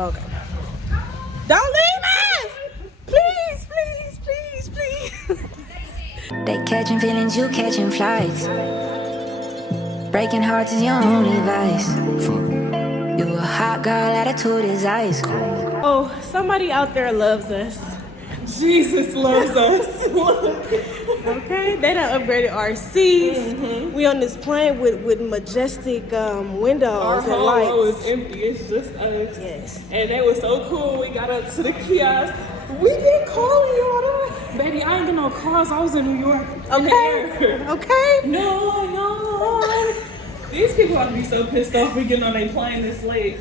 Okay. Don't leave us! Please, please, please, please. They catching feelings, you catching flights. Breaking hearts is your only vice. You a hot girl, attitude is ice. Oh, somebody out there loves us. Jesus loves us. Okay, they done upgraded our seats. We on this plane with majestic windows Our and whole lights. row is empty. It's just us. Yes. And they were so cool. We got up to the kiosk. We been calling y'all. Baby, I ain't been on calls. I was in New York. Okay. Okay. No. These people ought to be so pissed off for getting on their plane this late.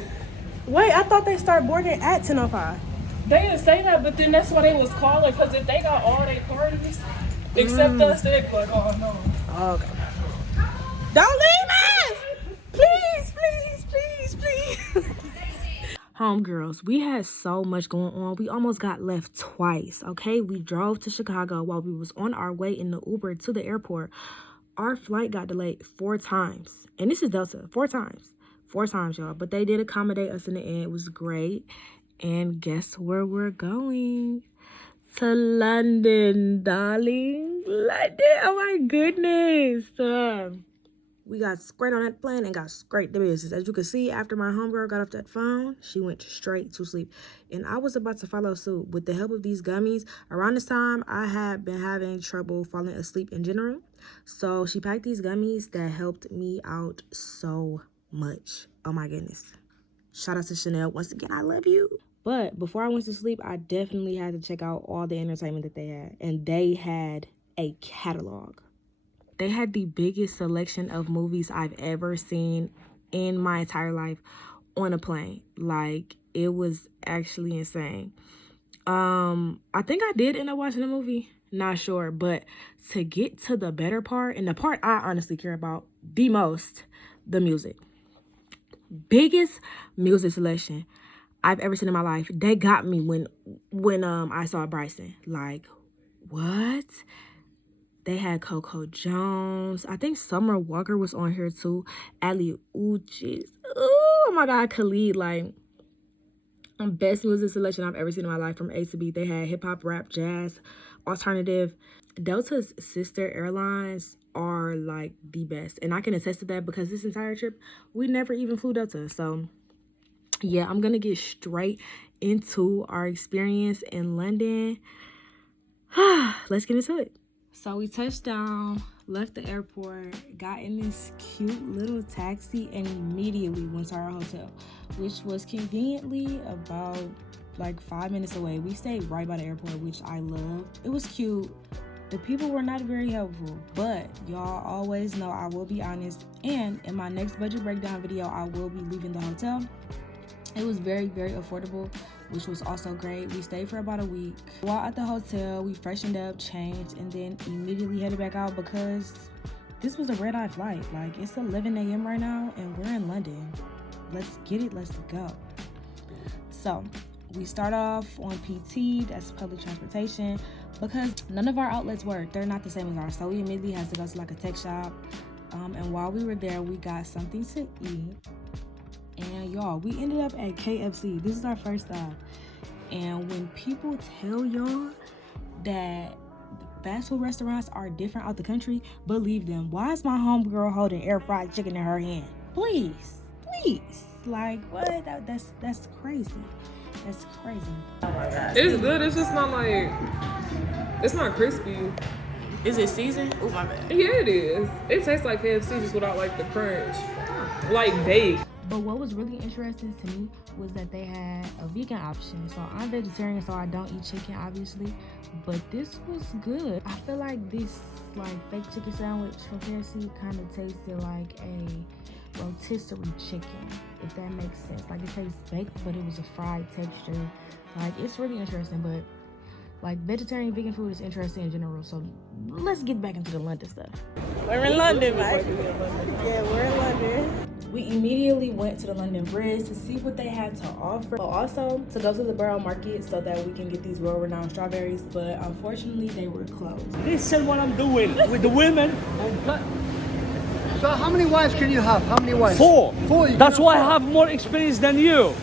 Wait, I thought they start boarding at 10:05. They didn't say that, but then that's why they was calling. Because if they got all their parties, except us, they'd be like, oh no. Okay. Don't leave us! Please, please, please, please. Homegirls, we had so much going on. We almost got left twice, okay? We drove to Chicago while we was on our way in the Uber to the airport. Our flight got delayed 4 times. And this is Delta, 4 times. 4 times, y'all. But they did accommodate us in the end. It was great. And guess where we're going? To London, darling. London, oh my goodness. We got straight on that plane and got straight to business. As you can see, after my homegirl got off that phone, she went straight to sleep. And I was about to follow suit. With the help of these gummies, around this time, I had been having trouble falling asleep in general. So she packed these gummies that helped me out so much. Oh my goodness. Shout out to Chanel. Once again, I love you. But before I went to sleep, I definitely had to check out all the entertainment that they had. And they had a catalog. They had the biggest selection of movies I've ever seen in my entire life on a plane. Like, it was actually insane. I think I did end up watching the movie. Not sure. But to get to the better part, and the part I honestly care about the most, the music. Biggest music selection I've ever seen in my life. They got me when I saw Bryson. Like, what? They had Coco Jones. I think Summer Walker was on here too. Ali Uchis. Oh my God, Khalid. Like, best music selection I've ever seen in my life from A to B. They had hip hop, rap, jazz, alternative. Delta's sister airlines are like the best. And I can attest to that because this entire trip, we never even flew Delta. So yeah, I'm going to get straight into our experience in London. Let's get into it. So we touched down, left the airport, got in this cute little taxi, and immediately went to our hotel, which was conveniently about like 5 minutes away. We stayed right by the airport, which I love. It was cute. The people were not very helpful, but y'all always know I will be honest. And in my next budget breakdown video, I will be leaving the hotel. It was very, very affordable, which was also great. We stayed for about a week. While at the hotel, we freshened up, changed, and then immediately headed back out because this was a red-eye flight. Like, it's 11 a.m. right now, and we're in London. Let's get it. Let's go. So we start off on PT, that's public transportation, because none of our outlets work. They're not the same as ours. So we immediately had to go to like a tech shop. And while we were there, we got something to eat. And y'all, we ended up at KFC. This is our first stop. And when people tell y'all that fast food restaurants are different out the country, believe them. Why is my homegirl holding air fried chicken in her hand? Please. Like, what? That's crazy. That's crazy. Oh my God. It's good. It's just not like, it's not crispy. Is it seasoned? Oh my bad. Yeah, it is. It tastes like KFC just without like the crunch. Like baked. But what was really interesting to me was that they had a vegan option. So I'm vegetarian, so I don't eat chicken, obviously. But this was good. I feel like this like fake chicken sandwich from KFC kind of tasted like a rotisserie chicken, if that makes sense. Like, it tastes baked, but it was a fried texture. Like, it's really interesting. But like, vegetarian vegan food is interesting in general. So let's get back into the London stuff. We're in London, right? Yeah, we're in London. We immediately went to the London Brits to see what they had to offer, but also to go to the Borough market so that we can get these world-renowned strawberries, but unfortunately they were closed. Listen what I'm doing with the women. So how many wives can you have? How many wives? 4. 4. That's why I have more experience than you.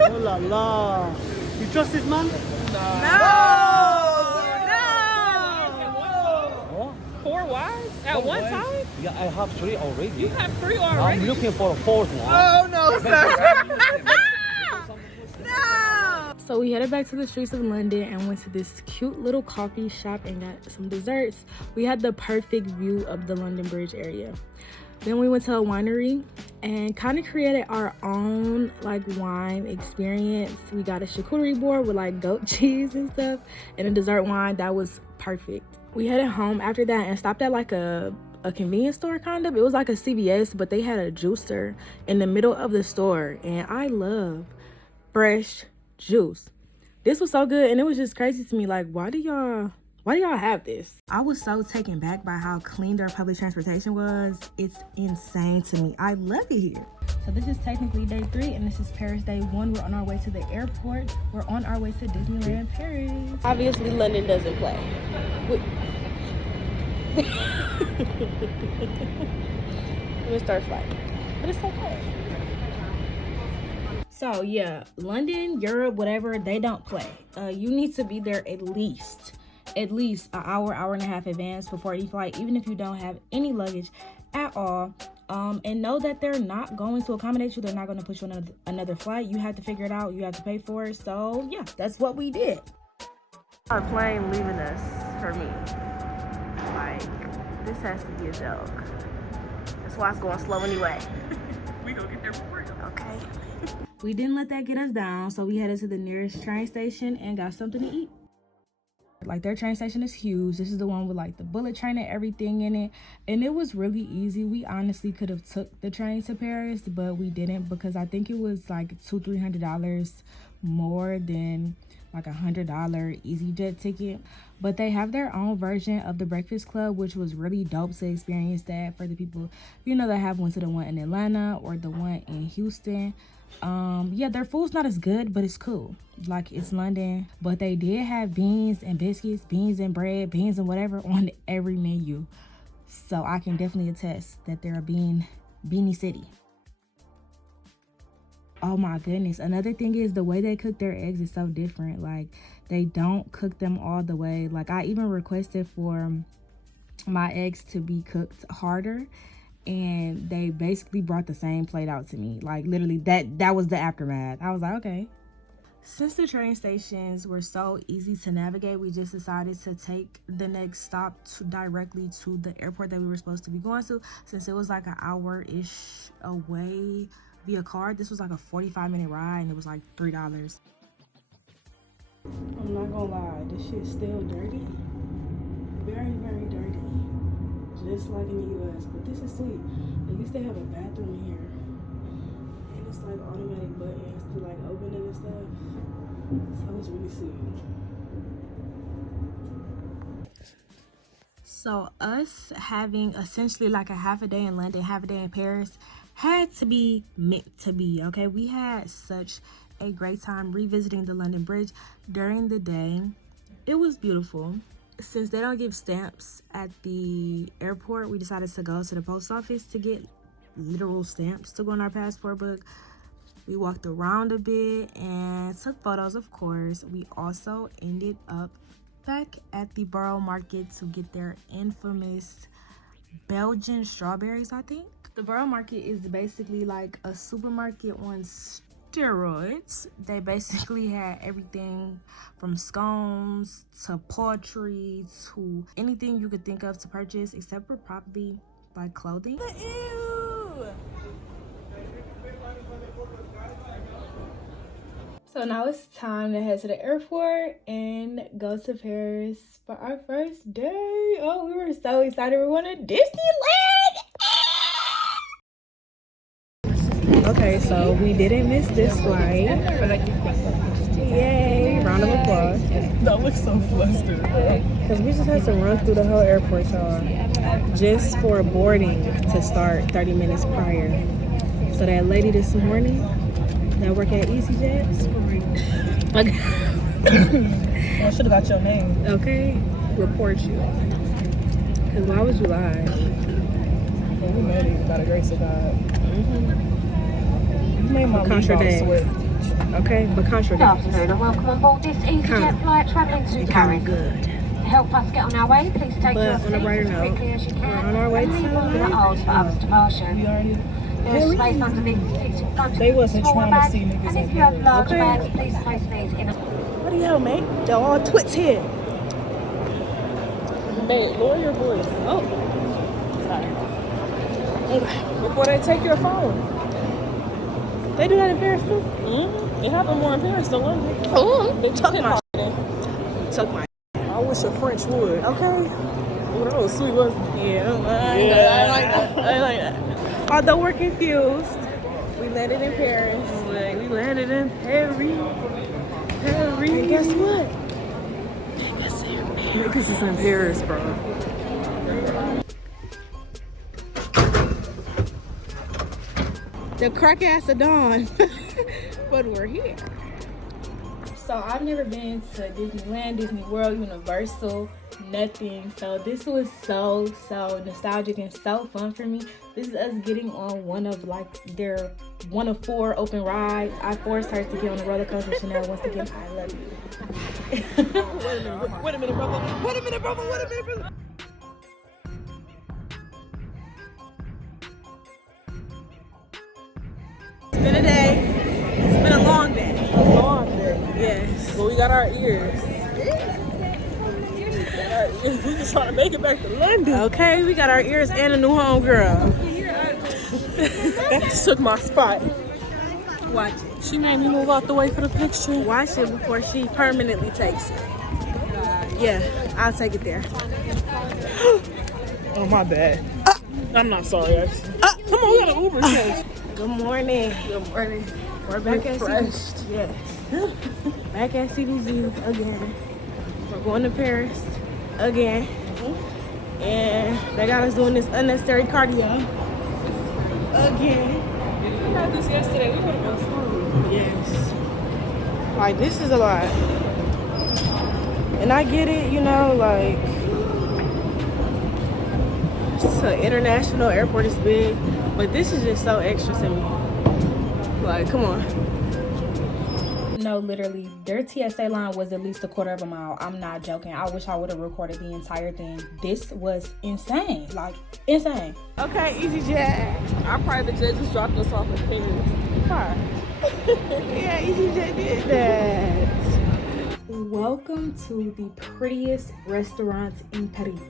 Oh la la. You trust this man? Oh, 4 wives at one time? yeah, I have 3 already. You have 3 already? I'm looking for a 4th one. Oh no, sir. So we headed back to the streets of London and went to this cute little coffee shop and got some desserts. We had the perfect view of the London Bridge area. Then we went to a winery and kind of created our own like wine experience. We got a charcuterie board with like goat cheese and stuff and a dessert wine that was perfect. We headed home after that and stopped at like a convenience store kind of. It was like a CVS, but they had a juicer in the middle of the store, and I love fresh juice. This was so good, and it was just crazy to me, like, why do y'all have this? I was so taken back by how clean their public transportation was. It's insane to me. I love it here. So this is technically day 3, and this is Paris day 1. We're on our way to the airport. We're on our way to Disneyland Paris. Obviously London doesn't play. We'll start flight, but it's okay. So yeah, London, Europe, whatever, they don't play. You need to be there at least an hour and a half advance before any flight, even if you don't have any luggage at all. And know that they're not going to accommodate you. They're not going to put you on another flight. You have to figure it out. You have to pay for it. So yeah, that's what we did. Our plane leaving us for me. Like, this has to be a joke. That's why it's going slow anyway. We gonna get there before you. Okay. We didn't let that get us down, so we headed to the nearest train station and got something to eat. Like, their train station is huge. This is the one with like the bullet train and everything in it, and it was really easy. We honestly could have took the train to Paris, but we didn't because I think it was like $200-300 more than like $100 EasyJet ticket. But they have their own version of the Breakfast Club, which was really dope to experience that for the people, you know, that have went to the one in Atlanta or the one in Houston. Yeah, their food's not as good, but it's cool. Like, it's London, but they did have beans and biscuits, beans and bread, beans and whatever on every menu. So I can definitely attest that they're a beanie city. Oh my goodness. Another thing is the way they cook their eggs is so different. Like, they don't cook them all the way. Like, I even requested for my eggs to be cooked harder, and they basically brought the same plate out to me. Like, literally, that was the aftermath. I was like, okay. Since the train stations were so easy to navigate, we just decided to take the next stop directly to the airport that we were supposed to be going to. Since it was like an hour-ish away via car, this was like a 45-minute ride, and it was like $3. I'm not gonna lie, this shit's still dirty. Very, very dirty. Just like in the US, but this is sweet. At least they have a bathroom here. And it's like automatic buttons to like open it and stuff. So it's really sweet. So us having essentially like a half a day in London, half a day in Paris had to be meant to be, okay? We had such a great time revisiting the London Bridge during the day. It was beautiful. Since they don't give stamps at the airport, we decided to go to the post office to get literal stamps to go in our passport book. We walked around a bit and took photos, of course. We also ended up back at the Borough market to get their infamous Belgian strawberries, I think. The Borough market is basically like a supermarket on steroids. They basically had everything from scones to poultry to anything you could think of to purchase, except for probably like clothing. Ew! So now it's time to head to the airport and go to Paris for our first day. Oh, we were so excited. We're going to Disneyland! Okay, so we didn't miss this flight. Yay! Round of applause. That looks so flustered. Because we just had to run through the whole airport, y'all, just for boarding to start 30 minutes prior. So that lady this morning that work at EasyJet, I should have got your name. okay, report you. Because why would you lie? Well, we made it by the grace of God. You made my Contradict. meatball switch. Okay, but contrary. Good afternoon and welcome on board this EasyJet flight travelling to Paris. Good. To help us get on our way, please take your seat as quickly as you can on our way and to leave room in the aisles for others to pass you. There's space underneath the seats in front of you for smaller bags, and if you have large bags, please place these in a... What do you have, mate? They're all twits here. Mate, lower your voice. Oh. Before they take your phone. They do that in Paris too? Mm-hmm. It happened more in Paris than London. Oh, They tuck my tuck my. I wish a French would. Okay. Oh, that was sweet, wasn't it? Yeah, Yeah. I like that. I like that. Although we're confused, we landed in Paris. We landed in Paris. Paris. And guess what? Niggas is in Paris, bro. The crack ass of dawn. But we're here. So I've never been to Disneyland, Disney World, Universal, nothing. So this was so nostalgic and so fun for me. This is us getting on one of 4 open rides. I forced her to get on the roller coaster. Chanel, once again, I love you. Wait a minute, brother. It's been a day. It's been a long day. Yes. But we got our ears. We just trying to make it back to London. Okay, we got our ears and a new homegirl. Took my spot. Watch it. She made me move out the way for the picture. Watch it before she permanently takes it. Yeah, I'll take it there. Oh, my bad. I'm not sorry, actually. Come on, we got an Uber change. Good morning. Good morning. We're back at Refreshed. CBG. Yes. Back at CBG again. We're going to Paris again. And they got us doing this unnecessary cardio again. If we had this yesterday, we would have been smooth. Yes. Like, this is a lot. And I get it, like, it's an international airport, is big, but this is just so extra to me. Like, come on. No, literally, their TSA line was at least a quarter of a mile. I'm not joking. I wish I would have recorded the entire thing. This was insane. Like, insane. Okay, EasyJet. Our private jet just dropped us off in Paris. Fine. Yeah, EasyJet did that. Welcome to the prettiest restaurant in Paris.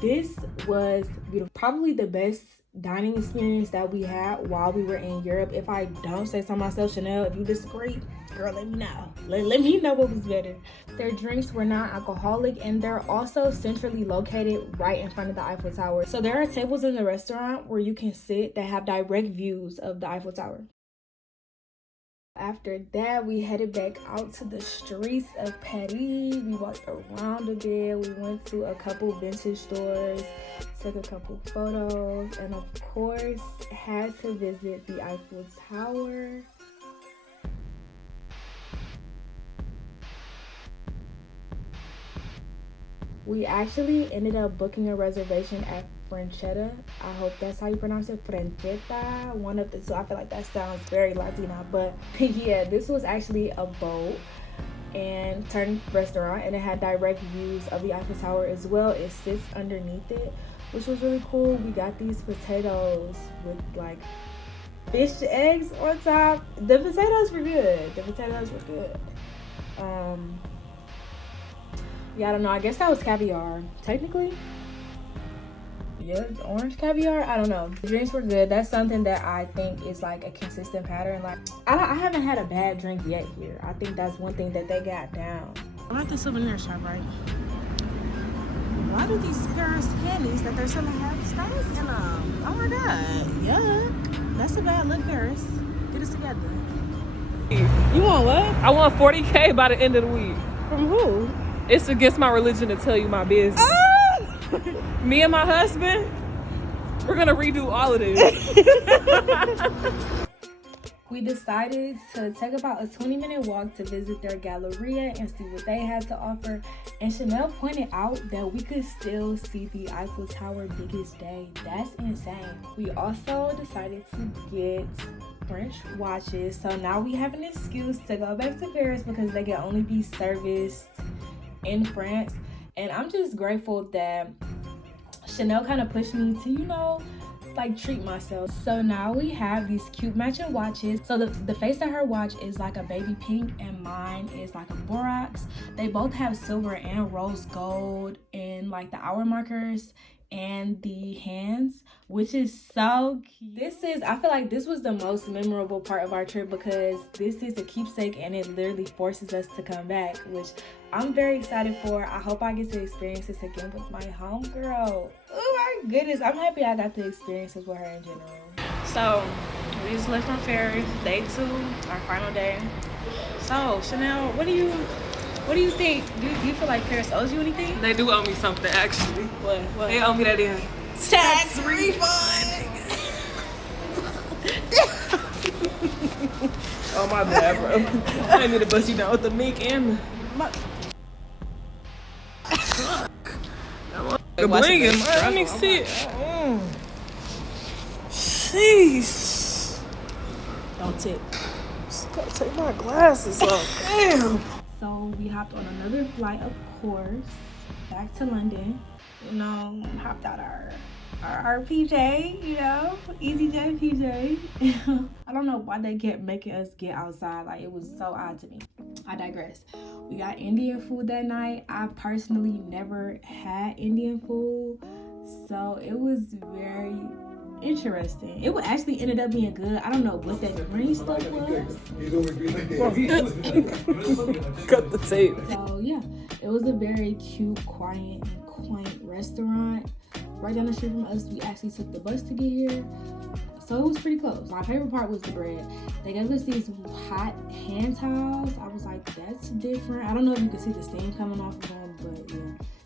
This was beautiful. Probably the best dining experience that we had while we were in Europe. If I don't say so myself, Chanel, if you disagree, girl, let me know. Let me know what was better. Their drinks were non-alcoholic, and they're also centrally located right in front of the Eiffel Tower. So there are tables in the restaurant where you can sit that have direct views of the Eiffel Tower. After that, we headed back out to the streets of Paris. We walked around a bit. We went to a couple vintage stores, took a couple photos, and of course, had to visit the Eiffel Tower. We actually ended up booking a reservation at Franchetta. I hope that's how you pronounce it. Franchetta. One of the two. I feel like that sounds very Latina. But yeah, this was actually a boat and turned restaurant, and it had direct views of the Eiffel Tower as well. It sits underneath it, which was really cool. We got these potatoes with like fish eggs on top. The potatoes were good. Yeah, I don't know. I guess that was caviar, technically. Yeah, orange caviar. I don't know. The drinks were good. That's something that I think is like a consistent pattern. Like, I haven't had a bad drink yet here. I think that's one thing that they got down. I'm at the souvenir shop, right? Why do these Paris candies that they're selling have stones in them? Oh my god. Yuck. That's a bad look, Paris. Get us together. You want what? I want 40K by the end of the week. From who? It's against my religion to tell you my business. Me and my husband, we're gonna redo all of this. We decided to take about a 20-minute walk to visit their Galleria and see what they had to offer. And Chanel pointed out that we could still see the Eiffel Tower biggest day. That's insane. We also decided to get French watches. So now we have an excuse to go back to Paris because they can only be serviced in France. And I'm just grateful that Chanel kind of pushed me to, you know, like treat myself. So now we have these cute matching watches. So the face of her watch is like a baby pink and mine is like a Borough. They both have silver and rose gold in like the hour markers and the hands, which is so cute. I feel like this was the most memorable part of our trip because this is a keepsake and it literally forces us to come back, which I'm very excited for. I hope I get to experience this again with my homegirl. Oh my goodness, I'm happy I got to experience this with her in general. So we just left from Paris, day 2, our final day. So Chanel, what do you think? Do you feel like Paris owes you anything? They do owe me something, actually. What? They owe me that damn Tax refund. Oh, my bad, bro. I need to bust you down with the mink and my... Blinging, let me see. Sheesh. Don't tip. Just gotta take my glasses off. Damn. So we hopped on another flight, of course, back to London. You know, hopped out our PJ, you know, EasyJet PJ. I don't know why they kept making us get outside. Like, it was so odd to me. I digress. We got Indian food that night. I personally never had Indian food, so it was very interesting. It actually ended up being good. I don't know what that green stuff was. Cut the tape. So yeah, it was a very cute, quiet, and quaint restaurant right down the street from us. We actually took the bus to get here, so it was pretty close. My favorite part was the bread. They gave us these hot hand towels. I was like, that's different. I don't know if you can see the steam coming off of them, but yeah.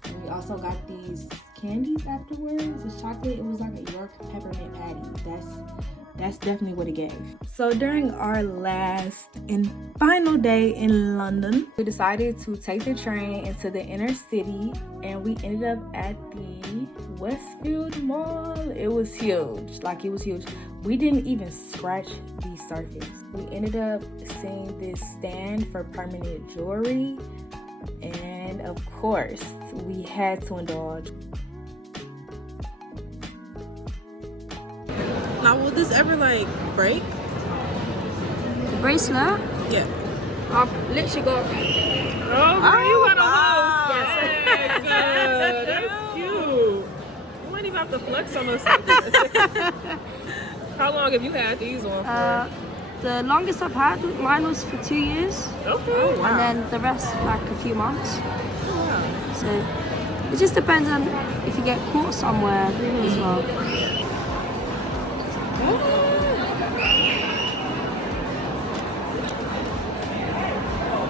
And we also got these candies afterwards. It's chocolate. It was like a York peppermint patty. That's definitely what it gave. So during our last and final day in London, we decided to take the train into the inner city, and we ended up at the Westfield Mall. It was huge. Like, it was huge. We didn't even scratch the surface. We ended up seeing this stand for permanent jewelry, and of course, we had to indulge. Now, will this ever, like, break? The bracelet? Yeah. I've literally got... Oh, you got a wow. little swag. That's cute. You might even have to flex on us. How long have you had these on for? The longest I've had, mine was for 2 years. Okay. Oh, wow. And then the rest, like, a few months. Wow. So, it just depends on if you get caught somewhere as well. I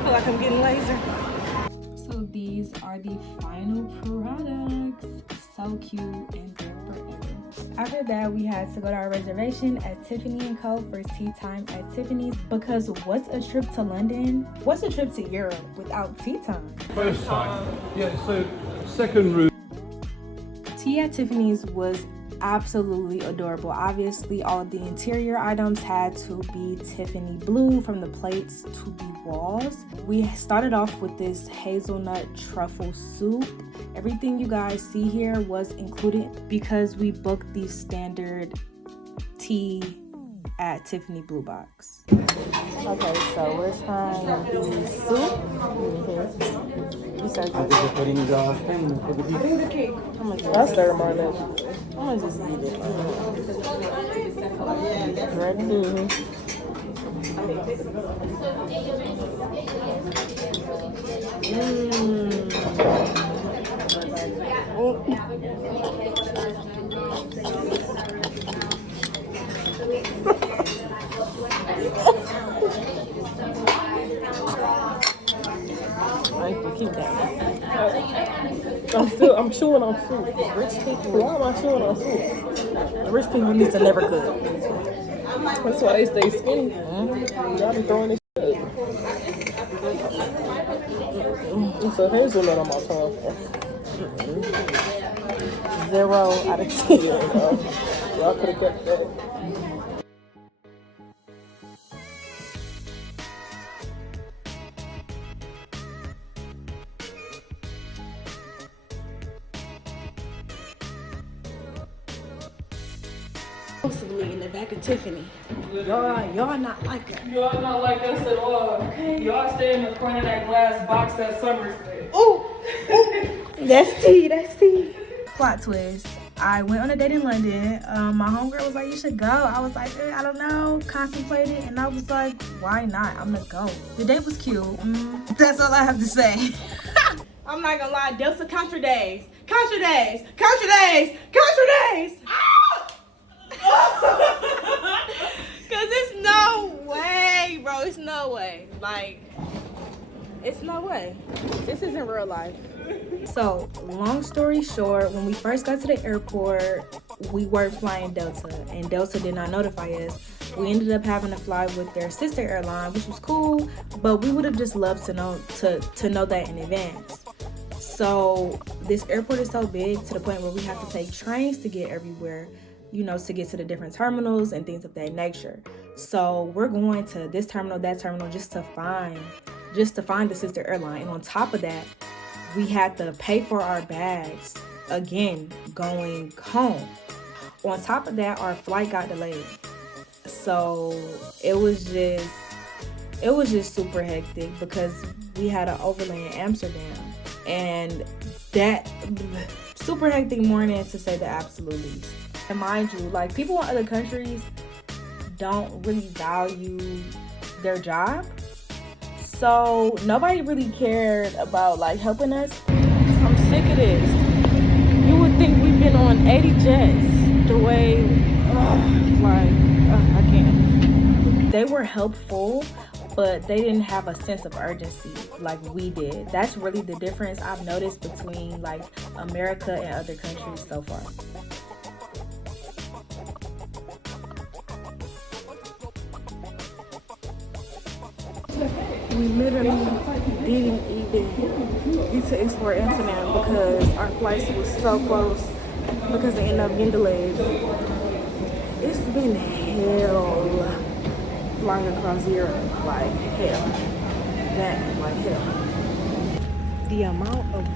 feel like I'm getting laser. So these are the final products. So cute and good forever. After that, we had to go to our reservation at Tiffany & Co. for tea time at Tiffany's, because what's a trip to London? What's a trip to Europe without tea time? First time. Yeah, so second room. Tea at Tiffany's was absolutely adorable. Obviously, all of the interior items had to be Tiffany blue, from the plates to the walls. We started off with this hazelnut truffle soup. Everything you guys see here was included because we booked the standard tea at Tiffany Blue Box. Okay, so we're trying the soup. You said That's their market. I'm gonna just eat it. Ready? Keep that. I'm chewing on soup. Rich people, why am I chewing on soup? Rich people need to never cook. That's why they stay skinny. Y'all be throwing this shit. It's a hazelnut on my tongue. 0 out of 10. Y'all could have kept that. Supposedly in the back of Tiffany. Y'all not like us. Y'all not like us at all. Okay. Y'all stay in the front of that glass box at Somerset. Ooh, that's tea. That's tea. Plot twist. I went on a date in London. My homegirl was like, "You should go." I was like, "I don't know." Contemplated, and I was like, "Why not? I'm gonna go." The date was cute. That's all I have to say. I'm not gonna lie. Delta contra days. Contra days. Contra days. Contra days. Cause it's no way, bro. It's no way. Like, it's no way. This isn't real life. So, long story short, when we first got to the airport, we were flying Delta, and Delta did not notify us. We ended up having to fly with their sister airline, which was cool, but we would have just loved to know that in advance. So, this airport is so big to the point where we have to take trains to get everywhere, you know, to get to the different terminals and things of that nature. So we're going to this terminal, that terminal, just to find the sister airline. And on top of that, we had to pay for our bags again going home. On top of that, our flight got delayed. So it was just super hectic because we had an overlay in Amsterdam, and that super hectic morning, to say the absolute least. And mind you, like, people in other countries don't really value their job, so nobody really cared about like helping us. I'm sick of this. You would think we've been on 80 jets the way, I can't. They were helpful, but they didn't have a sense of urgency like we did. That's really the difference I've noticed between like America and other countries so far. We literally didn't even get to explore Amsterdam because our flights was so close because they ended up getting delayed. It's been hell flying across Europe, like hell. Like hell. The amount of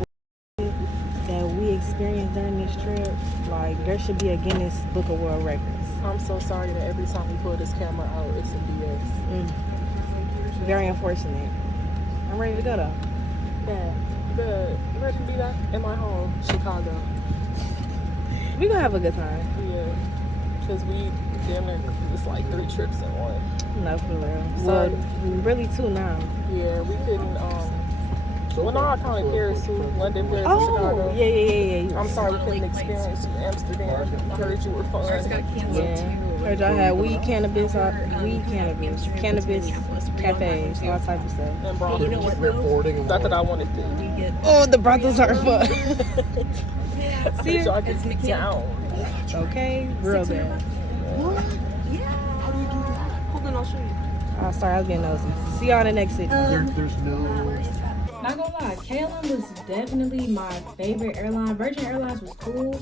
that we experienced during this trip, like, there should be a Guinness Book of World Records. I'm so sorry that every time we pull this camera out, it's a BS. Very unfortunate. I'm ready to go though. Good. You ready to be back in my home, Chicago? We gonna have a good time. Yeah. Because we it's like 3 trips in one. No, for real. So, well, really 2 now. Yeah, we couldn't, well, no, I counted Paris too. London, Paris, and Chicago. Yeah. I'm sorry we couldn't experience Amsterdam. I heard you were fun. Yeah. Heard y'all had cannabis cafes, all type of stuff. And brothels. Not that I wanted to. Oh, the brothels are fun. See, y'all get down. Okay, real bad. Hold on, I'll show you. Oh, sorry, I was being nosy. See y'all in the next city. There's no... Not gonna lie, KLM was definitely my favorite airline. Virgin Airlines was cool,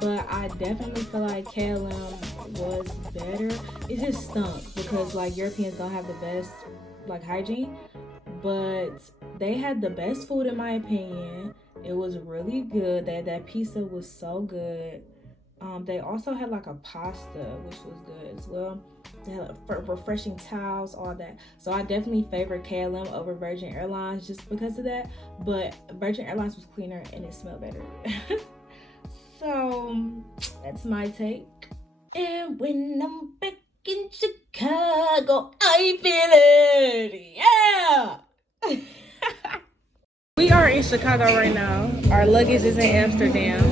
but I definitely feel like KLM was better. It just stunk because like Europeans don't have the best like hygiene, but they had the best food in my opinion. It was really good. That pizza was so good. They also had like a pasta, which was good as well. They had refreshing towels, all that. So I definitely favor KLM over Virgin Airlines just because of that. But Virgin Airlines was cleaner and it smelled better. So that's my take. And when I'm back in Chicago, I feel it. Yeah. We are in Chicago right now. Our luggage is in Amsterdam.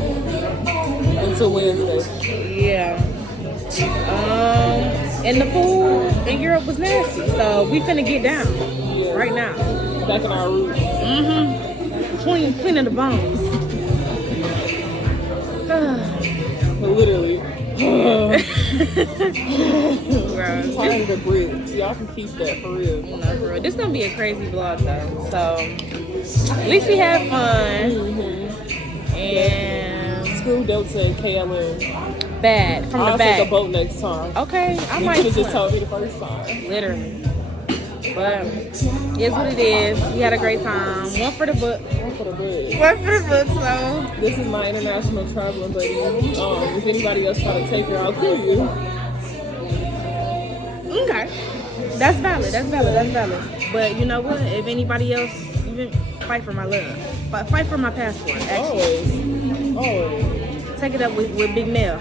Until Wednesday. Yeah. And the food in Europe was nasty, so we finna get down right now. Back in our roots. Cleaning the bones. But literally, I'm tired of the Brits. Y'all can keep that for real. No, for real. This gonna be a crazy vlog though. So at least we had fun. And Screw Delta and KLM. bad from I'll the back. take a boat next time. Okay, I You might could have just swim. told me the first time. Literally. But it's what it is. We had a great time. One for the book. One for the Brits. One for the book, so. This is my international traveling buddy. If anybody else try to take her, I'll kill you. Okay. That's valid. That's valid. That's valid. But you know what? If anybody else, even fight for my love. Fight for my passport, actually. Always. Take it up with Big Mel.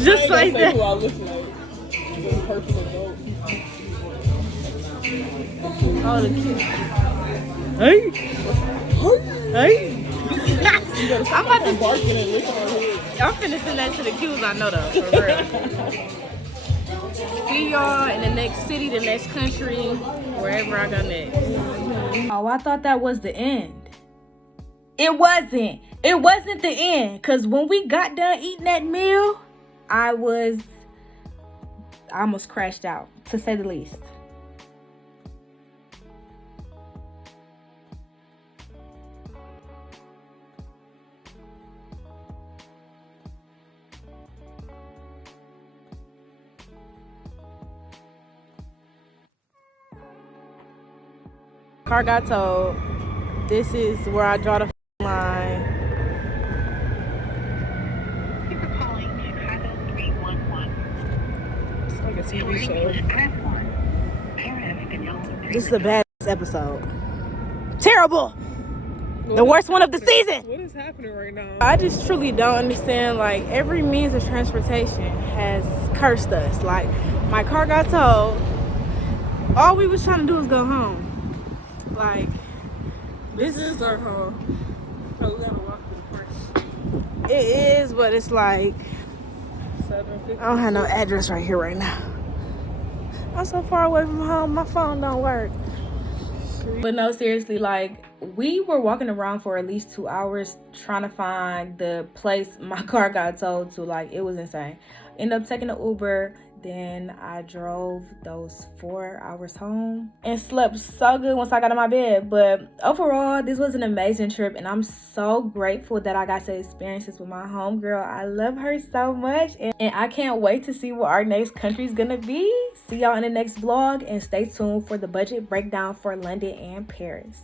Just like that. Who I look like. The purple and gold. Oh, the cute. Hey. Hey. I'm about to barking and licking her head. I'm finna send that to the cues I know though, for real. See y'all in the next city, the next country, wherever I go next. Oh, I thought that was the end. It wasn't. It wasn't the end. Cause when we got done eating that meal, I almost crashed out, to say the least. Car got towed. This is where I draw the line. It's like a TV show. This is a bad episode. Terrible. The worst one of the season. What is happening right now? I just truly don't understand. Like, every means of transportation has cursed us. Like, my car got towed. All we was trying to do was go home. Like, This is our home. Oh, we gotta walk to the park. it is, but it's like, 7:50. I don't have no address right here right now. I'm so far away from home, my phone don't work. But no, seriously, like, we were walking around for at least 2 hours trying to find the place my car got towed to. Like, it was insane. Ended up taking an Uber. Then I drove those 4 hours home and slept so good once I got in my bed. But overall, this was an amazing trip, and I'm so grateful that I got to experience this with my homegirl. I love her so much, and I can't wait to see what our next country is gonna be. See y'all in the next vlog, and stay tuned for the budget breakdown for London and Paris.